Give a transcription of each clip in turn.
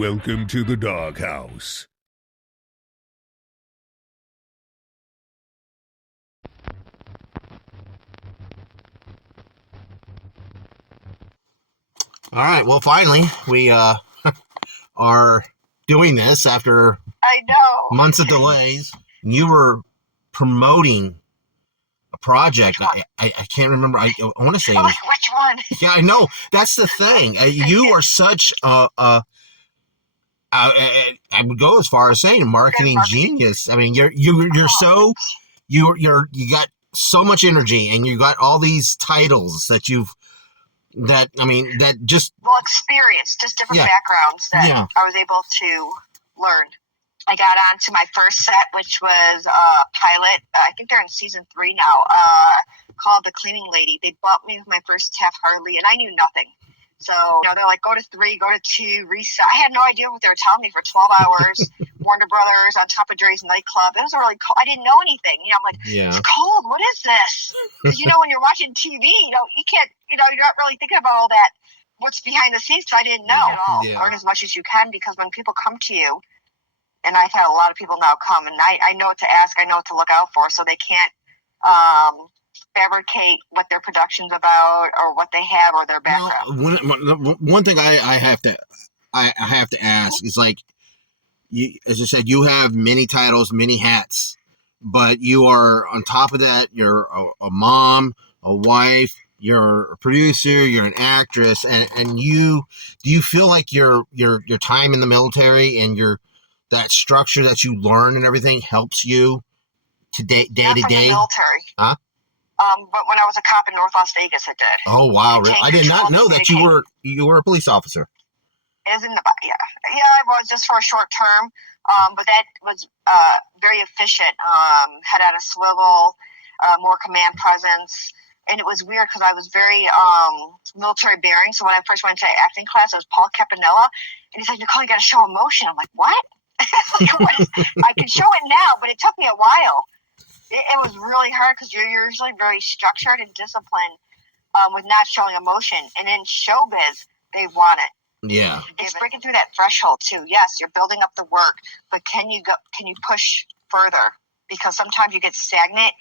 Welcome to the Dawghouse. All right. Well, finally, we are doing this after I know. months of delays. You were promoting a project. I can't remember. I want to say it was, Which one? yeah, I know. That's the thing. You are such I would go as far as saying a marketing genius. I mean, you're so you got so much energy, and you got all these titles that just experience, just different backgrounds that I was able to learn. I got on to my first set, which was a pilot. I think they're in season 3 now, called The Cleaning Lady. They bought me with my first Taft Hartley, and I knew nothing. So, they're like, go to 3, go to 2, reset. I had no idea what they were telling me for 12 hours. Warner Brothers on top of Dre's nightclub. It was really cold. I didn't know anything. I'm like, it's cold. What is this? Because, when you're watching TV, you can't, you're not really thinking about all that, what's behind the scenes. So I didn't know at all. Learn as much as you can, because when people come to you, and I've had a lot of people now come, and I know what to ask, I know what to look out for, so they can't fabricate what their production's about or what they have or their background. One thing I have to ask is, like, as I said, you have many titles, many hats, but you are, on top of that, you're a mom, a wife, you're a producer, you're an actress, and do you feel like your time in the military and that structure that you learn and everything helps you day to day? Military. Huh? But when I was a cop in North Las Vegas, it did. Oh wow! Really? I did not know that you were a police officer. It was I was, just for a short term. But that was very efficient. Head out of swivel, more command presence, and it was weird because I was very military bearing. So when I first went to acting class, it was Paul Campanella, and he's like, "Nichole, you got to show emotion." I'm like, "What?" I can show it now, but it took me a while. It was really hard because you're usually very structured and disciplined with not showing emotion. And in showbiz, they want it. Yeah. It's breaking through that threshold too. Yes, you're building up the work, but can you push further? Because sometimes you get stagnant,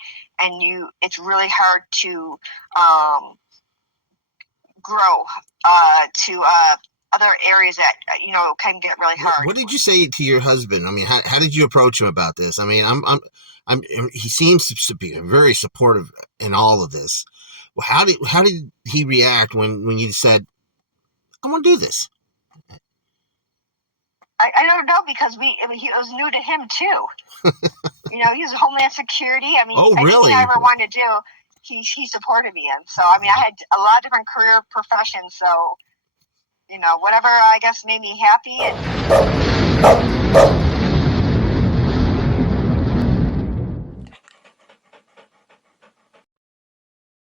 and it's really hard to grow to other areas that can get really hard. What did you say to your husband? I mean, how did you approach him about this? I mean, he seems to be very supportive in all of this. Well, how did he react when you said, "I want to do this"? I don't know, because it was new to him too. He's Homeland Security. I mean, anything I ever wanted to do, he supported me in. So I mean, I had a lot of different career professions. So whatever I guess made me happy.